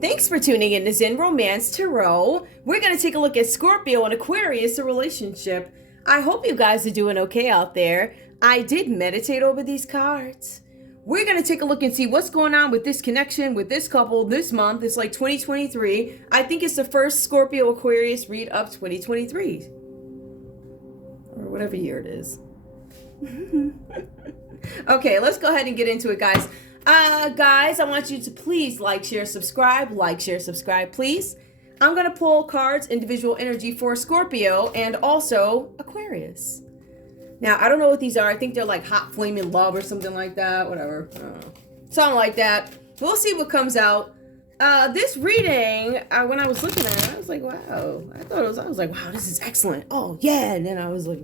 Thanks for tuning in to Zen Romance Tarot. We're going to take a look at Scorpio and Aquarius, the relationship. I hope you guys are doing okay out there. I did meditate over these cards. We're going to take a look and see what's going on with this connection, with this couple this month. It's like 2023. I think it's the first Scorpio Aquarius read of 2023. Or whatever year it is. Okay, let's go ahead and get into it, guys. Guys, I want you to please like, share, subscribe, please. I'm going to pull cards, individual energy for Scorpio and also Aquarius. Now, I don't know what these are. I think they're like hot flaming love or something like that. Whatever. I don't know. Something like that. We'll see what comes out. This reading, when I was looking at it, I was like, wow. I was like, wow, this is excellent. Oh, yeah. And then I was like,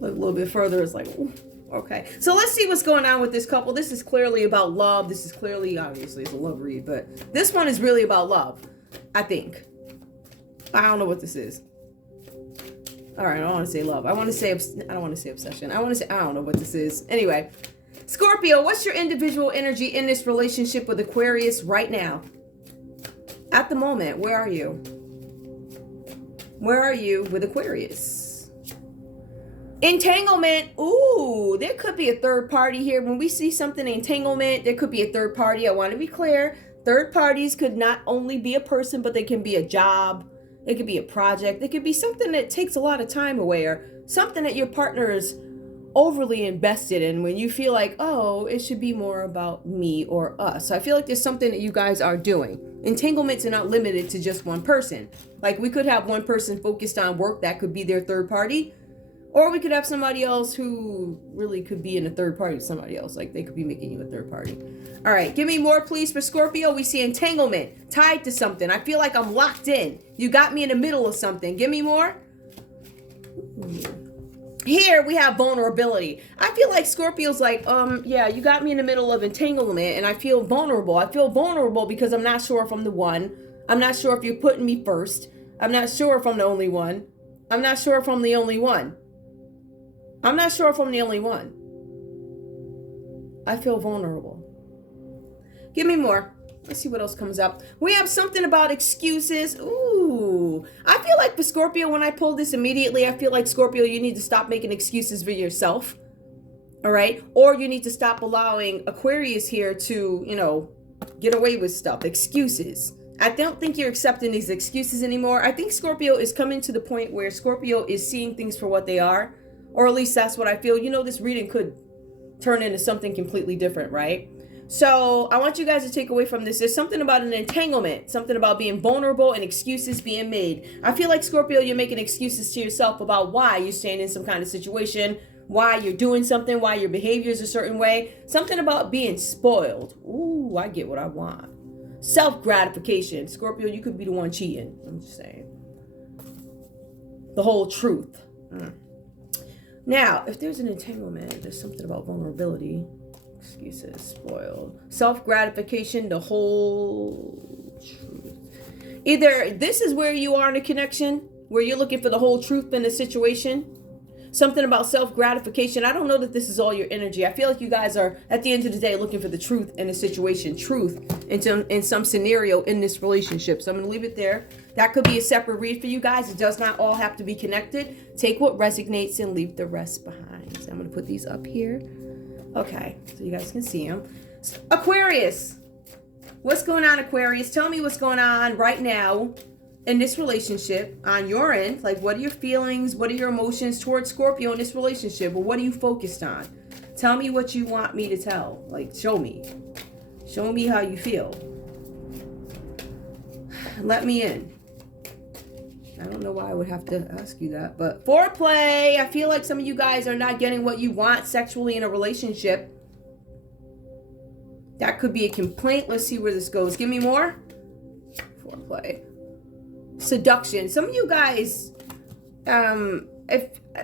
look a little bit further. It's like, ooh. Okay, so let's see what's going on with this couple. This is clearly about love. This is clearly, obviously, it's a love read, but this one is really about love, I think. I don't know what this is. All right, I don't want to say love. I don't want to say obsession. I don't know what this is. Anyway, Scorpio, what's your individual energy in this relationship with Aquarius right now? At the moment, where are you? Where are you with Aquarius? Entanglement. Ooh, there could be a third party here. When we see something entanglement, there could be a third party. I want to be clear. Third parties could not only be a person, but they can be a job. It could be a project. It could be something that takes a lot of time away, or something that your partner is overly invested in when you feel like, oh, it should be more about me or us. So I feel like there's something that you guys are doing. Entanglements are not limited to just one person. Like we could have one person focused on work. That could be their third party. Or we could have somebody else who really could be in a third party to somebody else. Like they could be making you a third party. All right, give me more, please, for Scorpio. We see entanglement, tied to something. I feel like I'm locked in. You got me in the middle of something. Give me more. Here we have vulnerability. I feel like Scorpio's like, yeah, you got me in the middle of entanglement and I feel vulnerable. I feel vulnerable because I'm not sure if I'm the one. I'm not sure if you're putting me first. I'm not sure if I'm the only one. I'm not sure if I'm the only one. I'm not sure if I'm the only one. I feel vulnerable. Give me more. Let's see what else comes up. We have something about excuses. Ooh. I feel like for Scorpio, when I pull this immediately, I feel like Scorpio, you need to stop making excuses for yourself. All right? Or you need to stop allowing Aquarius here to, get away with stuff. Excuses. I don't think you're accepting these excuses anymore. I think Scorpio is coming to the point where Scorpio is seeing things for what they are. Or at least that's what I feel. This reading could turn into something completely different, right? So I want you guys to take away from this. There's something about an entanglement, something about being vulnerable and excuses being made. I feel like Scorpio, you're making excuses to yourself about why you're staying in some kind of situation, why you're doing something, why your behavior is a certain way. Something about being spoiled. Ooh, I get what I want. Self-gratification. Scorpio, you could be the one cheating. I'm just saying. The whole truth. Now, if there's an entanglement, there's something about vulnerability, excuses, spoiled, self-gratification, the whole truth. Either this is where you are in a connection, where you're looking for the whole truth in a situation, something about self-gratification. I don't know that this is all your energy. I feel like you guys are, at the end of the day, looking for the truth in a situation, truth in some scenario in this relationship. So I'm going to leave it there. That could be a separate read for you guys. It does not all have to be connected. Take what resonates and leave the rest behind. So I'm going to put these up here. Okay, so you guys can see them. Aquarius. What's going on, Aquarius? Tell me what's going on right now in this relationship on your end. Like, what are your feelings? What are your emotions towards Scorpio in this relationship? Or what are you focused on? Tell me what you want me to tell. Like, show me. Show me how you feel. Let me in. I don't know why I would have to ask you that, but foreplay. I feel like some of you guys are not getting what you want sexually in a relationship. That could be a complaint. Let's see where this goes. Give me more. Foreplay. Seduction. Some of you guys,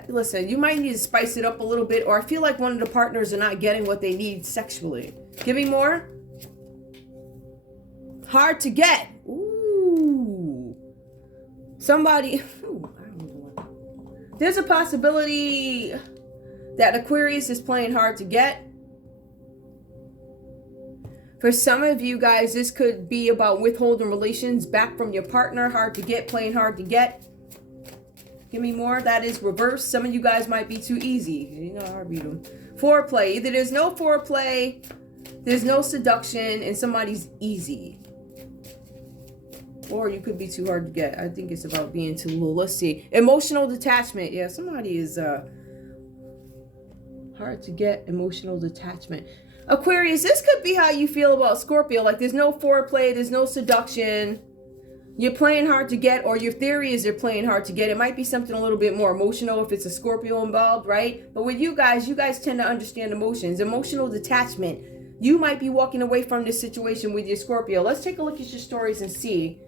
listen, you might need to spice it up a little bit, or I feel like one of the partners are not getting what they need sexually. Give me more. Hard to get. Ooh. Somebody, there's a possibility that Aquarius is playing hard to get. For some of you guys, this could be about withholding relations back from your partner. Hard to get, playing hard to get. Give me more. That is reverse. Some of you guys might be too easy. You know, I read them. Foreplay. Either there's no foreplay, there's no seduction, and somebody's easy. Or you could be too hard to get. I think it's about being too low. Let's see. Emotional detachment. Yeah, somebody is hard to get. Emotional detachment. Aquarius, this could be how you feel about Scorpio. Like there's no foreplay, there's no seduction. You're playing hard to get, or your theory is you're playing hard to get. It might be something a little bit more emotional if it's a Scorpio involved, right? But with you guys tend to understand emotions. Emotional detachment. You might be walking away from this situation with your Scorpio. Let's take a look at your stories and see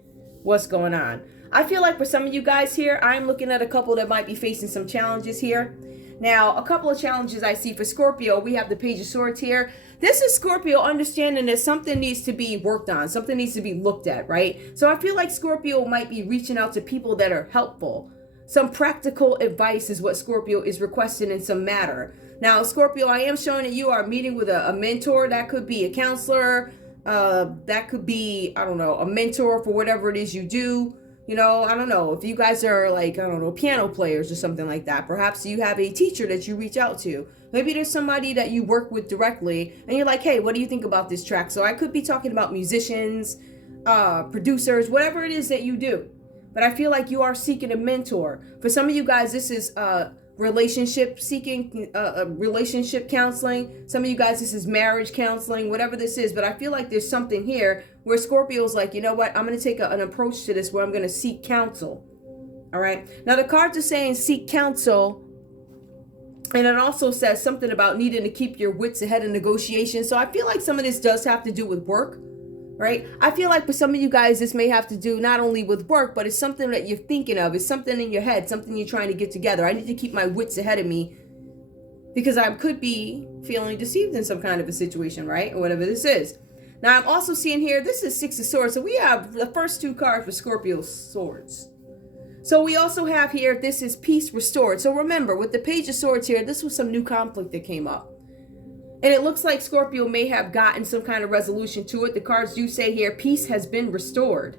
what's going on. I feel like for some of you guys here, I'm looking at a couple that might be facing some challenges here. Now, a couple of challenges I see for Scorpio. We have the Page of Swords here. This is Scorpio understanding that something needs to be worked on. Something needs to be looked at, right? So I feel like Scorpio might be reaching out to people that are helpful. Some practical advice is what Scorpio is requesting in some matter. Now, Scorpio, I am showing that you are meeting with a mentor. That could be a counselor. That could be, I don't know, a mentor for whatever it is you do. You know, I don't know, if you guys are like, I don't know, piano players or something like that, perhaps you have a teacher that you reach out to. Maybe there's somebody that you work with directly and you're like, hey, what do you think about this track? So I could be talking about musicians, producers, whatever it is that you do. But I feel like you are seeking a mentor. For some of you guys, this is relationship seeking, relationship counseling. Some of you guys, this is marriage counseling, whatever this is. But I feel like there's something here where Scorpio's like, you know what? I'm going to take an approach to this where I'm going to seek counsel. All right. Now, the cards are saying seek counsel. And it also says something about needing to keep your wits ahead in negotiations. So I feel like some of this does have to do with work, right? I feel like for some of you guys, this may have to do not only with work, but it's something that you're thinking of. It's something in your head, something you're trying to get together. I need to keep my wits ahead of me because I could be feeling deceived in some kind of a situation, right? Or whatever this is. Now, I'm also seeing here, this is Six of Swords. So we have the first two cards for Scorpio's swords. So we also have here, this is peace restored. So remember, with the Page of Swords here, this was some new conflict that came up. And it looks like Scorpio may have gotten some kind of resolution to it. The cards do say here, peace has been restored.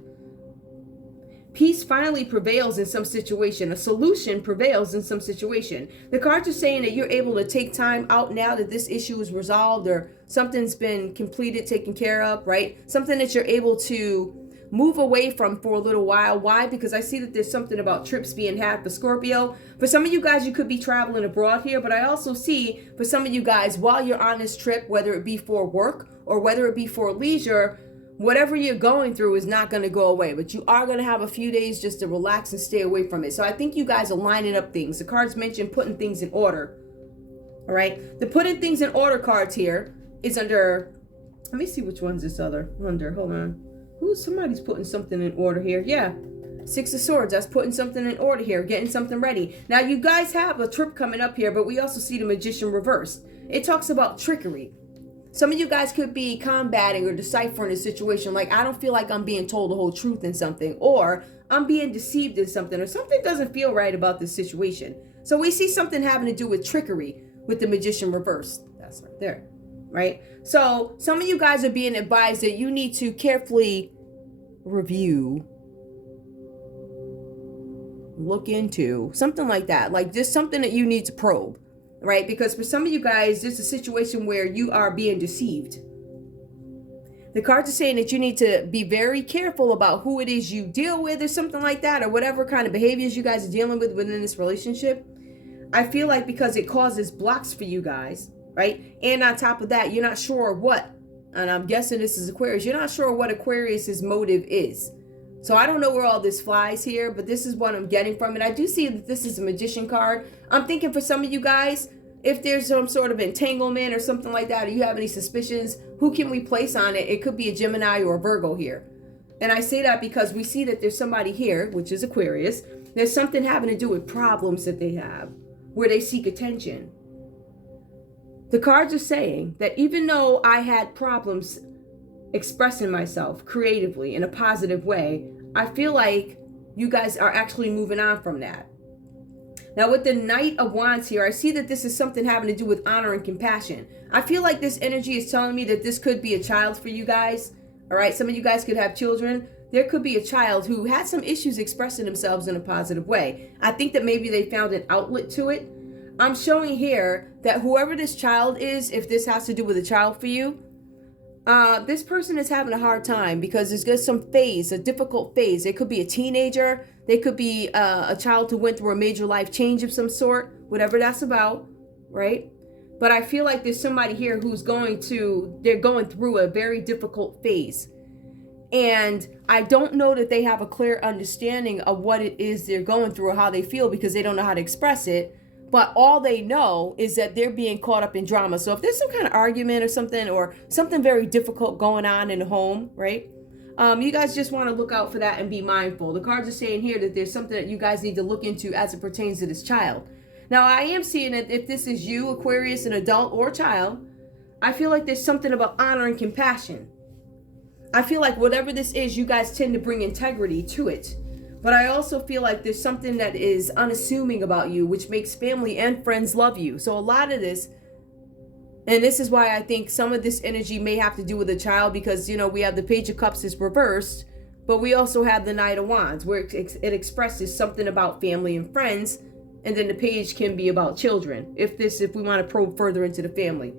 Peace finally prevails in some situation. A solution prevails in some situation. The cards are saying that you're able to take time out now that this issue is resolved or something's been completed, taken care of, right? Something that you're able to move away from for a little while. Why? Because I see that there's something about trips being had for Scorpio. For some of you guys, you could be traveling abroad here, but I also see for some of you guys, while you're on this trip, whether it be for work or whether it be for leisure, whatever you're going through is not going to go away, but you are going to have a few days just to relax and stay away from it. So I think you guys are lining up things. The cards mention putting things in order. All right. The putting things in order cards here is under, let me see which one's this other under. Hold on. Ooh, somebody's putting something in order here. Yeah. Six of Swords. That's putting something in order here. Getting something ready. Now, you guys have a trip coming up here, but we also see the Magician reversed. It talks about trickery. Some of you guys could be combating or deciphering a situation. Like, I don't feel like I'm being told the whole truth in something. Or I'm being deceived in something. Or something doesn't feel right about this situation. So we see something having to do with trickery with the Magician reversed. That's right there. Right? So some of you guys are being advised that you need to carefully review, look into, something like that. Like just something that you need to probe, right? Because for some of you guys, there's a situation where you are being deceived. The cards are saying that you need to be very careful about who it is you deal with or something like that, or whatever kind of behaviors you guys are dealing with within this relationship. I feel like because it causes blocks for you guys, right? And on top of that, you're not sure what, and I'm guessing this is Aquarius, you're not sure what Aquarius's motive is. So I don't know where all this flies here, but this is what I'm getting from it. I do see that this is a Magician card. I'm thinking for some of you guys, if there's some sort of entanglement or something like that, or you have any suspicions, who can we place on it? It could be a Gemini or a Virgo here. And I say that because we see that there's somebody here, which is Aquarius. There's something having to do with problems that they have, where they seek attention. The cards are saying that even though I had problems expressing myself creatively in a positive way, I feel like you guys are actually moving on from that. Now with the Knight of Wands here, I see that this is something having to do with honor and compassion. I feel like this energy is telling me that this could be a child for you guys. All right, some of you guys could have children. There could be a child who had some issues expressing themselves in a positive way. I think that maybe they found an outlet to it. I'm showing here that whoever this child is, if this has to do with a child for you, this person is having a hard time because there's just some phase, a difficult phase. It could be a teenager. They could be a child who went through a major life change of some sort, whatever that's about, right? But I feel like there's somebody here who's they're going through a very difficult phase. And I don't know that they have a clear understanding of what it is they're going through or how they feel because they don't know how to express it. But all they know is that they're being caught up in drama. So if there's some kind of argument or something very difficult going on in the home, right? You guys just want to look out for that and be mindful. The cards are saying here that there's something that you guys need to look into as it pertains to this child. Now, I am seeing that if this is you, Aquarius, an adult or child, I feel like there's something about honor and compassion. I feel like whatever this is, you guys tend to bring integrity to it. But I also feel like there's something that is unassuming about you, which makes family and friends love you. So a lot of this, and this is why I think some of this energy may have to do with a child because, you know, we have the Page of Cups is reversed, but we also have the Knight of Wands where it expresses something about family and friends. And then the page can be about children if we want to probe further into the family.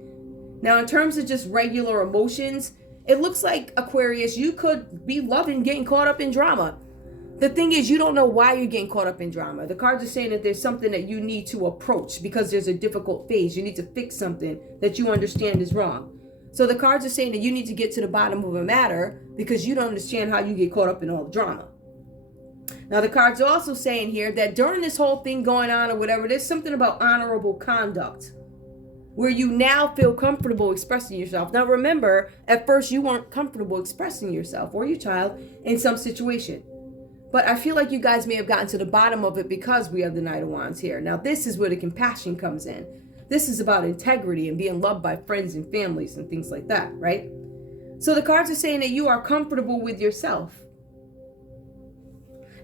Now, in terms of just regular emotions, it looks like, Aquarius, you could be loving getting caught up in drama. The thing is, you don't know why you're getting caught up in drama. The cards are saying that there's something that you need to approach because there's a difficult phase. You need to fix something that you understand is wrong. So the cards are saying that you need to get to the bottom of a matter because you don't understand how you get caught up in all the drama. Now, the cards are also saying here that during this whole thing going on or whatever, there's something about honorable conduct where you now feel comfortable expressing yourself. Now, remember, at first you weren't comfortable expressing yourself or your child in some situation. But I feel like you guys may have gotten to the bottom of it because we have the Knight of Wands here. Now, this is where the compassion comes in. This is about integrity and being loved by friends and families and things like that, right? So the cards are saying that you are comfortable with yourself.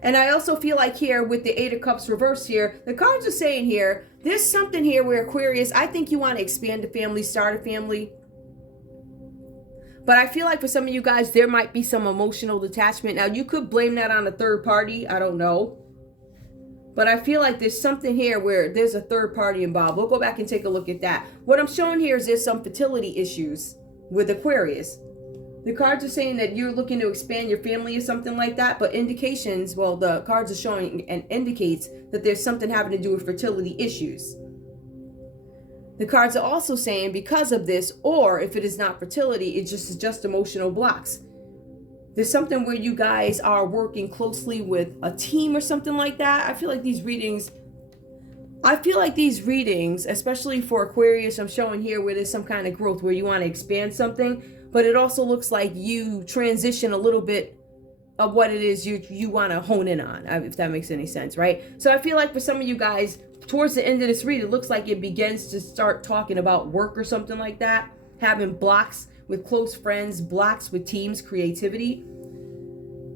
And I also feel like here with the Eight of Cups reversed here, the cards are saying here, there's something here where Aquarius, I think you want to expand the family, start a family. But I feel like for some of you guys, there might be some emotional detachment. Now, you could blame that on a third party. I don't know. But I feel like there's something here where there's a third party involved. We'll go back and take a look at that. What I'm showing here is there's some fertility issues with Aquarius. The cards are saying that you're looking to expand your family or something like that. But indications, well, the cards are showing and indicates that there's something having to do with fertility issues. The cards are also saying because of this, or if it is not fertility, it's just emotional blocks. There's something where you guys are working closely with a team or something like that. I feel like these readings, especially for Aquarius, I'm showing here where there's some kind of growth where you want to expand something, but it also looks like you transition a little bit of what it is you want to hone in on, if that makes any sense, right? So I feel like for some of you guys, towards the end of this read, it looks like it begins to start talking about work or something like that, having blocks with close friends, blocks with teams, creativity.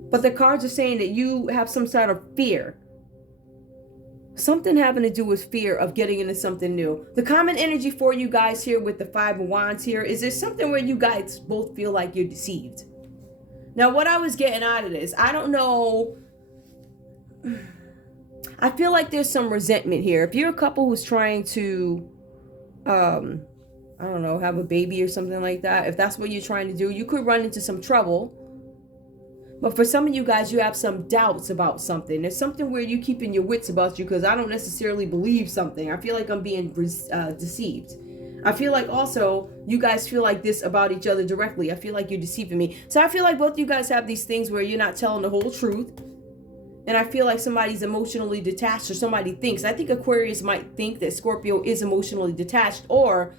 But the cards are saying that you have some sort of fear. Something having to do with fear of getting into something new. The common energy for you guys here with the Five of Wands here is there something where you guys both feel like you're deceived. Now, what I was getting out of this, I don't know. I feel like there's some resentment here. If you're a couple who's trying to, I don't know, have a baby or something like that, if that's what you're trying to do, you could run into some trouble. But for some of you guys, you have some doubts about something. There's something where you're keeping your wits about you because I don't necessarily believe something. I feel like I'm being deceived. I feel like also you guys feel like this about each other directly. I feel like you're deceiving me. So I feel like both you guys have these things where you're not telling the whole truth. And I feel like somebody's emotionally detached or somebody thinks. I think Aquarius might think that Scorpio is emotionally detached, or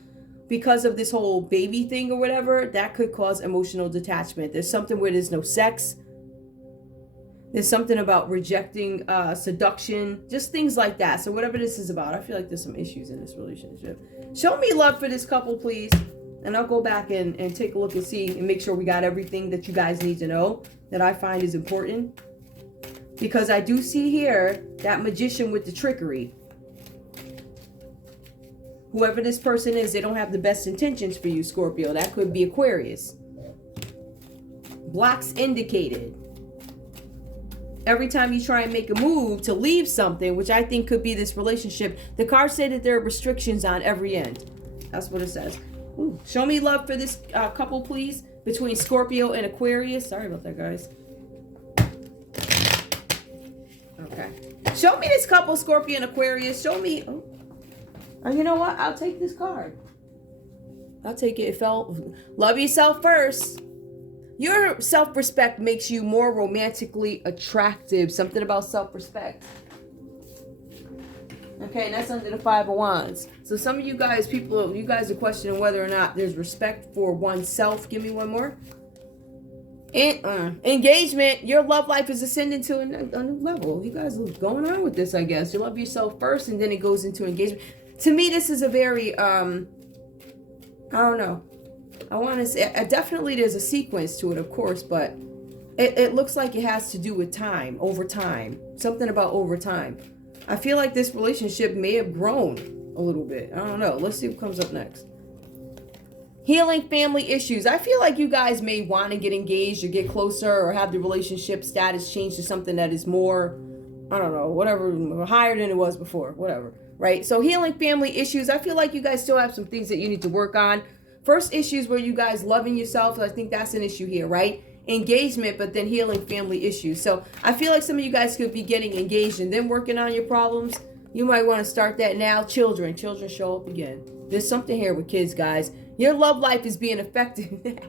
because of this whole baby thing or whatever, that could cause emotional detachment. There's something where there's no sex. There's something about rejecting seduction, just things like that. So whatever this is about, I feel like there's some issues in this relationship. Show me love for this couple, please. And I'll go back and take a look and see and make sure we got everything that you guys need to know that I find is important. Because I do see here that Magician with the trickery. Whoever this person is, they don't have the best intentions for you, Scorpio. That could be Aquarius. Blocks indicated. Every time you try and make a move to leave something, which I think could be this relationship, the cards say that there are restrictions on every end. That's what it says. Ooh. Show me love for this couple, please, between Scorpio and Aquarius. Sorry about that, guys. Okay. Show me this couple, Scorpio and Aquarius. Show me. Oh, you know what? I'll take this card. I'll take it. It felt. Love yourself first. Your self-respect makes you more romantically attractive. Something about self-respect. Okay, and that's under the Five of Wands. So some of you guys, you guys are questioning whether or not there's respect for oneself. Give me one more. Engagement. Your love life is ascending to a new level. You guys are going on with this, I guess. You love yourself first, and then it goes into engagement. To me, this is a very, I don't know. I want to say, definitely there's a sequence to it, of course, but it looks like it has to do with time, over time. Something about over time. I feel like this relationship may have grown a little bit. I don't know. Let's see what comes up next. Healing family issues. I feel like you guys may want to get engaged or get closer or have the relationship status change to something that is more, I don't know, whatever, higher than it was before, whatever, right? So healing family issues. I feel like you guys still have some things that you need to work on. First issues where you guys loving yourself. I think that's an issue here, right? Engagement, but then healing family issues. So I feel like some of you guys could be getting engaged and then working on your problems. You might want to start that now. Children show up again. There's something here with kids, guys. Your love life is being affected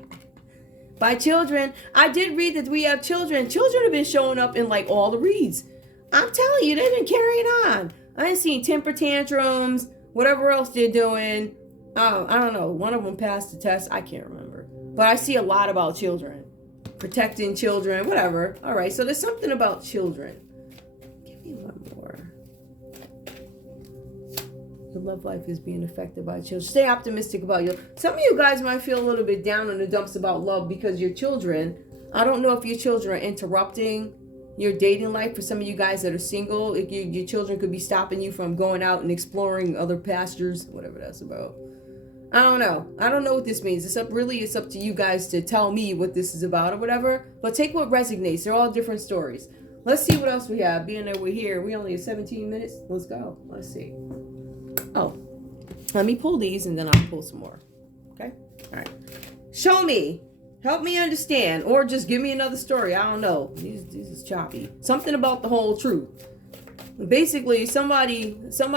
by children. I did read that we have children. Children have been showing up in like all the reads. I'm telling you, they've been carrying on. I ain't seen temper tantrums, whatever else they're doing. Oh, I don't know. One of them passed the test. I can't remember. But I see a lot about children. Protecting children, whatever. All right, so there's something about children. Give me one more. Your love life is being affected by children. Stay optimistic about you. Some of you guys might feel a little bit down in the dumps about love because your children, I don't know if your children are interrupting your dating life. For some of you guys that are single, your children could be stopping you from going out and exploring other pastures, whatever that's about. I don't know. I don't know what this means. It's up to you guys to tell me what this is about or whatever. But take what resonates. They're all different stories. Let's see what else we have. Being that we're here, we only have 17 minutes. Let's go. Let's see. Oh, let me pull these and then I'll pull some more. Okay? All right. Show me. Help me understand. Or just give me another story. I don't know. This is choppy. Something about the whole truth. Basically, somebody doesn't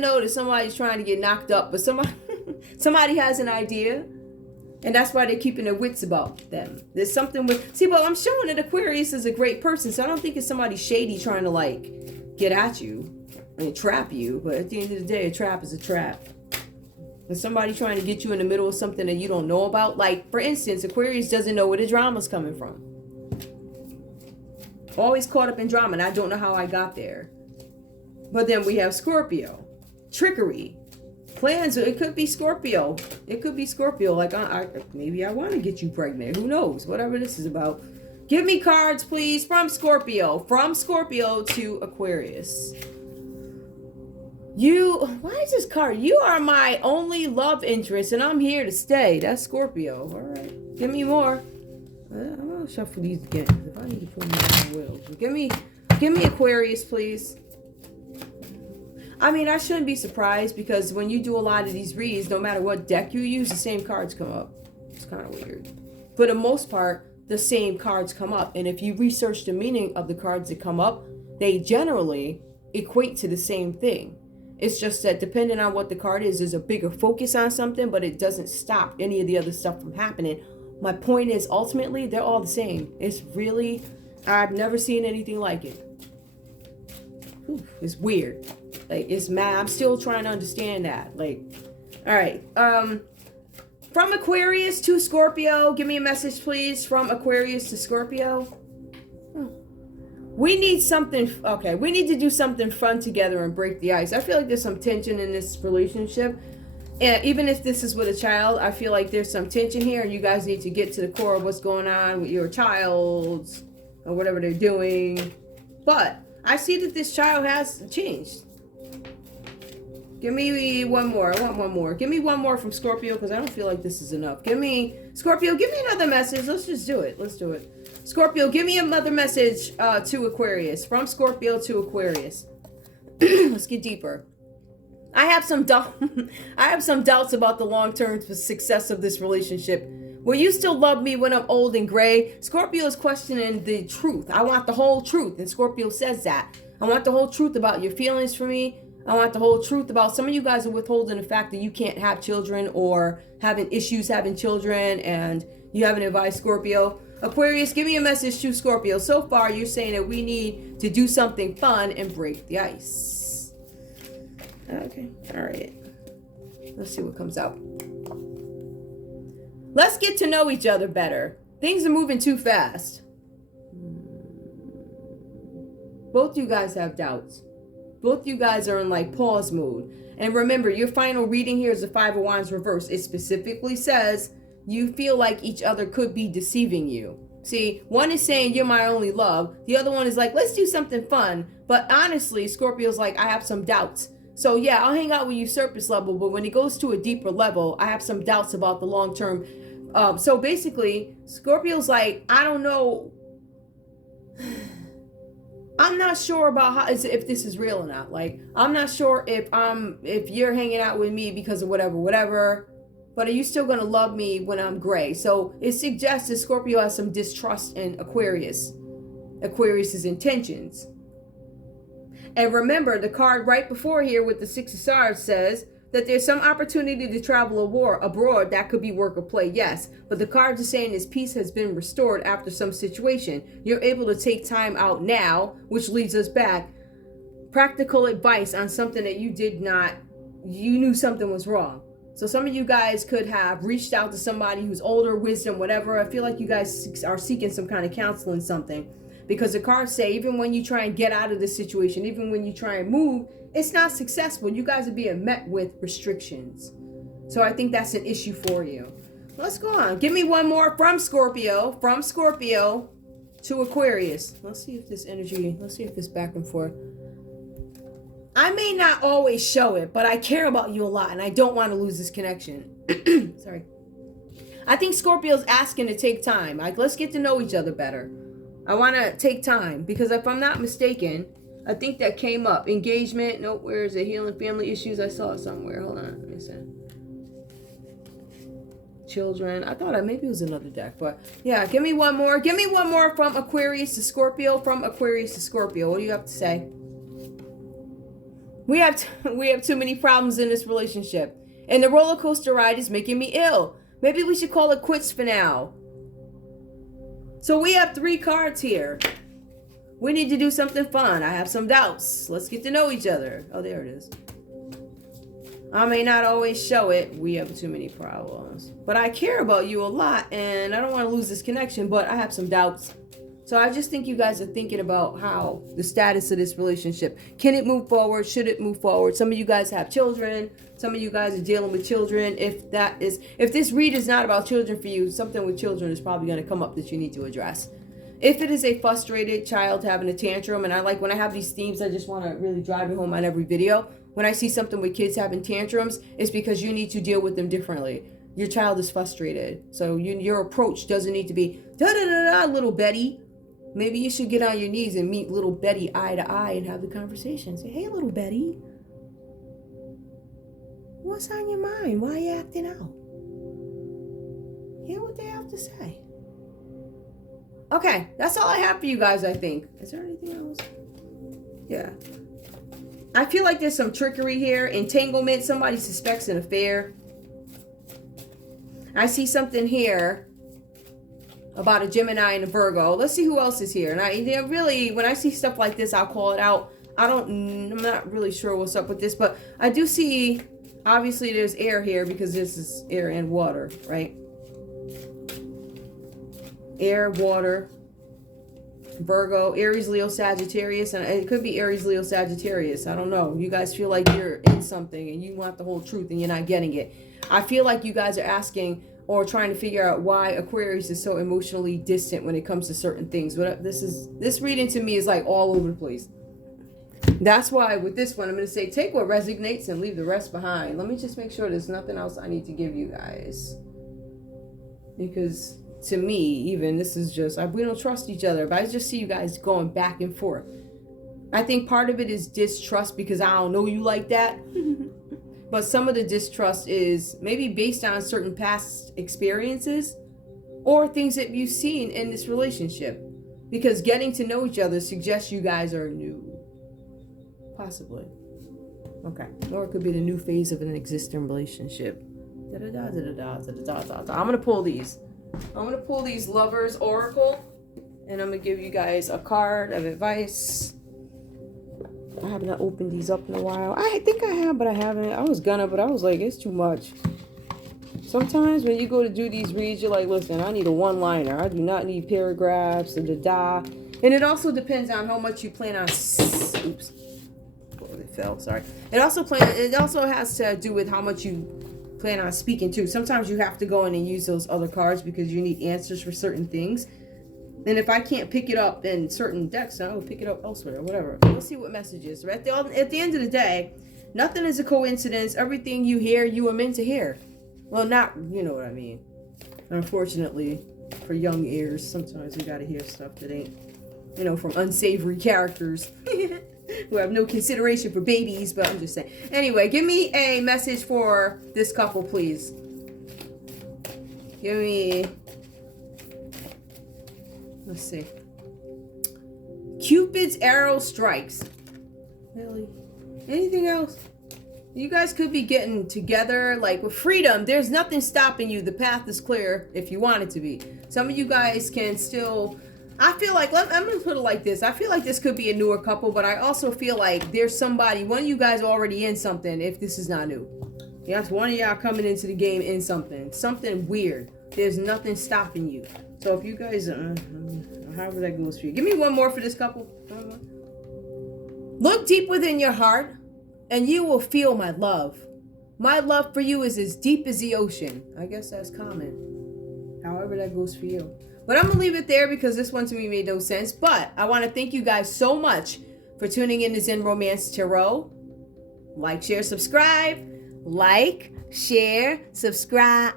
know that somebody's trying to get knocked up, but somebody has an idea, and that's why they're keeping their wits about them. There's something with, see, but I'm showing that Aquarius is a great person, so I don't think it's somebody shady trying to like get at you and trap you. But at the end of the day, a trap is a trap. There's somebody trying to get you in the middle of something that you don't know about. Like, for instance, Aquarius doesn't know where the drama's coming from. Always caught up in drama, and I don't know how I got there. But then we have Scorpio. Trickery. Plans. It could be Scorpio. It could be Scorpio. Like, maybe I want to get you pregnant. Who knows? Whatever this is about. Give me cards, please, from Scorpio. From Scorpio to Aquarius. Why is this card? You are my only love interest, and I'm here to stay. That's Scorpio. All right. Give me more. I'm going to shuffle these again. If I need to put them on the wheel. Give me Aquarius, please. I mean, I shouldn't be surprised because when you do a lot of these reads, no matter what deck you use, the same cards come up. It's kind of weird. For the most part, the same cards come up. And if you research the meaning of the cards that come up, they generally equate to the same thing. It's just that depending on what the card is, there's a bigger focus on something, but it doesn't stop any of the other stuff from happening. My point is, ultimately, they're all the same. It's really, I've never seen anything like it. It's weird. Like, it's mad. I'm still trying to understand that. Like, all right. From Aquarius to Scorpio, give me a message, please. From Aquarius to Scorpio. We need something. Okay, we need to do something fun together and break the ice. I feel like there's some tension in this relationship. And even if this is with a child, I feel like there's some tension here. And you guys need to get to the core of what's going on with your child or whatever they're doing. But I see that this child has changed. Give me one more. I want one more. Give me one more from Scorpio because I don't feel like this is enough. Give me, Scorpio, give me another message. Let's just do it. Let's do it. Scorpio, give me another message to Aquarius. From Scorpio to Aquarius. Let's get deeper. I have some doubts about the long-term success of this relationship. Will you still love me when I'm old and gray? Scorpio is questioning the truth. I want the whole truth. And Scorpio says that. I want the whole truth about your feelings for me. I want the whole truth about some of you guys are withholding the fact that you can't have children or having issues having children and you haven't advised Scorpio. Aquarius, give me a message to Scorpio. So far, you're saying that we need to do something fun and break the ice. Okay. All right. Let's see what comes out. Let's get to know each other better. Things are moving too fast. Both you guys have doubts. Both you guys are in like pause mode. And remember, your final reading here is the Five of Wands reverse. It specifically says you feel like each other could be deceiving you. See, one is saying you're my only love. The other one is like, let's do something fun. But honestly, Scorpio's like, I have some doubts. So yeah, I'll hang out with you surface level. But when it goes to a deeper level, I have some doubts about the long term. So basically, Scorpio's like, I don't know. I'm not sure about how if this is real or not. Like, I'm not sure if you're hanging out with me because of whatever. But are you still gonna love me when I'm gray? So it suggests that Scorpio has some distrust in Aquarius's intentions. And remember, the card right before here with the Six of Swords says that there's some opportunity to travel abroad. That could be work or play, yes. But the cards are saying is peace has been restored after some situation. You're able to take time out now, which leads us back. Practical advice on something that you knew something was wrong. So some of you guys could have reached out to somebody who's older, wisdom, whatever. I feel like you guys are seeking some kind of counseling, something. Because the cards say even when you try and get out of this situation, even when you try and move, it's not successful. You guys are being met with restrictions. So I think that's an issue for you. Let's go on. Give me one more from Scorpio to Aquarius. Let's see if this back and forth. I may not always show it, but I care about you a lot and I don't want to lose this connection. Sorry. I think Scorpio's asking to take time. Like, let's get to know each other better. I want to take time because if I'm not mistaken, I think that came up. Engagement. Nope. Where is it? Healing family issues. I saw it somewhere. Hold on. Let me see. Children. I thought maybe it was another deck, but yeah. Give me one more. Give me one more from Aquarius to Scorpio. From Aquarius to Scorpio. What do you have to say? We have too many problems in this relationship, and the roller coaster ride is making me ill. Maybe we should call it quits for now. So we have 3 cards here. We need to do something fun. I have some doubts. Let's get to know each other. Oh, there it is. I may not always show it. We have too many problems. But I care about you a lot, and I don't want to lose this connection, but I have some doubts. So I just think you guys are thinking about how the status of this relationship. Can it move forward? Should it move forward? Some of you guys have children. Some of you guys are dealing with children. If this read is not about children for you, something with children is probably going to come up that you need to address. If it is a frustrated child having a tantrum, and when I have these themes, I just want to really drive it home on every video. When I see something with kids having tantrums, it's because you need to deal with them differently. Your child is frustrated. So your approach doesn't need to be, da-da-da-da, little Betty. Maybe you should get on your knees and meet little Betty eye to eye and have the conversation. Say, hey, little Betty. What's on your mind? Why are you acting out? Hear what they have to say. Okay, that's all I have for you guys, I think. Is there anything else? Yeah. I feel like there's some trickery here. Entanglement. Somebody suspects an affair. I see something here about a Gemini and a Virgo. Let's see who else is here. And really, when I see stuff like this, I'll call it out. I'm not really sure what's up with this, but I do see, obviously there's air here because this is air and water, right? Air, water, Virgo, Aries, Leo, Sagittarius, and it could be Aries, Leo, Sagittarius. I don't know. You guys feel like you're in something and you want the whole truth and you're not getting it. I feel like you guys are asking or trying to figure out why Aquarius is so emotionally distant when it comes to certain things. But this reading to me is like all over the place. That's why with this one, I'm going to say take what resonates and leave the rest behind. Let me just make sure there's nothing else I need to give you guys. Because to me, even this is just, we don't trust each other, but I just see you guys going back and forth. I think part of it is distrust because I don't know you like that. But some of the distrust is maybe based on certain past experiences or things that you've seen in this relationship. Because getting to know each other suggests you guys are new. Possibly. Okay. Or it could be the new phase of an existing relationship. I'm going to pull these. I'm going to pull these Lovers Oracle. And I'm going to give you guys a card of advice. I haven't opened these up in a while. I think I have, but I haven't. I was gonna, but I was like, it's too much. Sometimes when you go to do these reads, you're like, listen, I need a one-liner. I do not need paragraphs and And it also depends on how much you plan on... Oops. It fell, sorry. It also has to do with how much you plan on speaking too. Sometimes you have to go in and use those other cards because you need answers for certain things. And if I can't pick it up in certain decks, I will pick it up elsewhere or whatever. We'll see what messages. At the end of the day, nothing is a coincidence. Everything you hear, you are meant to hear. Well, not, you know what I mean. Unfortunately, for young ears, sometimes we got to hear stuff that ain't, from unsavory characters who have no consideration for babies. But I'm just saying. Anyway, give me a message for this couple, please. Give me... Let's see. Cupid's arrow strikes. Really? Anything else? You guys could be getting together, like with freedom. There's nothing stopping you. The path is clear if you want it to be. Some of you guys can still... I feel like, I'm going to put it like this. I feel like this could be a newer couple, but I also feel like there's somebody, one of you guys already in something if this is not new. Yes, one of y'all coming into the game in something. Something weird. There's nothing stopping you. So if you guys, however that goes for you. Give me one more for this couple. Look deep within your heart and you will feel my love. My love for you is as deep as the ocean. I guess that's common. However that goes for you. But I'm going to leave it there because this one to me made no sense. But I want to thank you guys so much for tuning in to Zen Romance Tarot. Like, share, subscribe. Like, share, subscribe.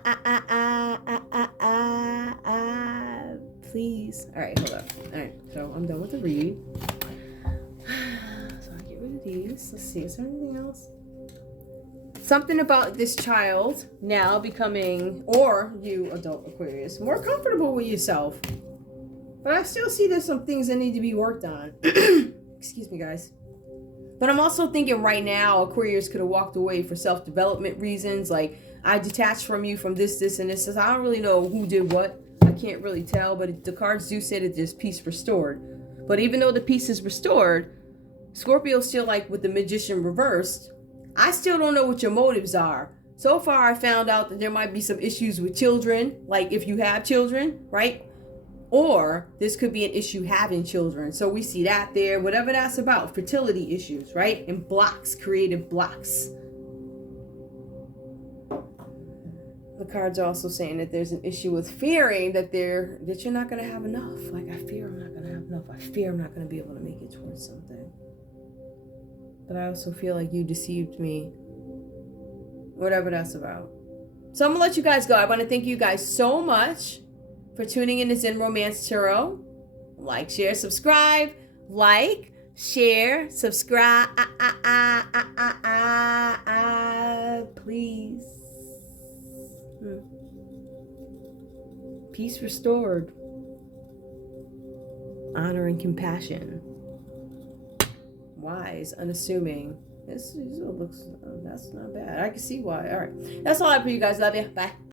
Please. All right, hold up. All right, so I'm done with the read. So I'll get rid of these. Let's see. Is there anything else? Something about this child now becoming, or you adult Aquarius, more comfortable with yourself. But I still see there's some things that need to be worked on. Excuse me, guys. But I'm also thinking right now, Aquarius could have walked away for self-development reasons. Like, I detached from you from this, and this. I don't really know who did what. I can't really tell. But the cards do say that there's peace restored. But even though the peace is restored, Scorpio's still like with the Magician reversed. I still don't know what your motives are. So far, I found out that there might be some issues with children. Like if you have children, right? Or this could be an issue having children. So we see that there, whatever that's about, fertility issues, right? And blocks, creative blocks. The cards are also saying that there's an issue with fearing that you're not going to have enough. Like, I fear I'm not going to have enough. I fear I'm not going to be able to make it towards something. But I also feel like you deceived me. Whatever that's about. So I'm going to let you guys go. I want to thank you guys so much for tuning in to Zen Romance Tarot. Like, share, subscribe. Like, share, subscribe. Please. Peace restored. Honor and compassion. Wise, unassuming. This looks, that's not bad. I can see why. All right. That's all I have for you guys. Love you. Bye.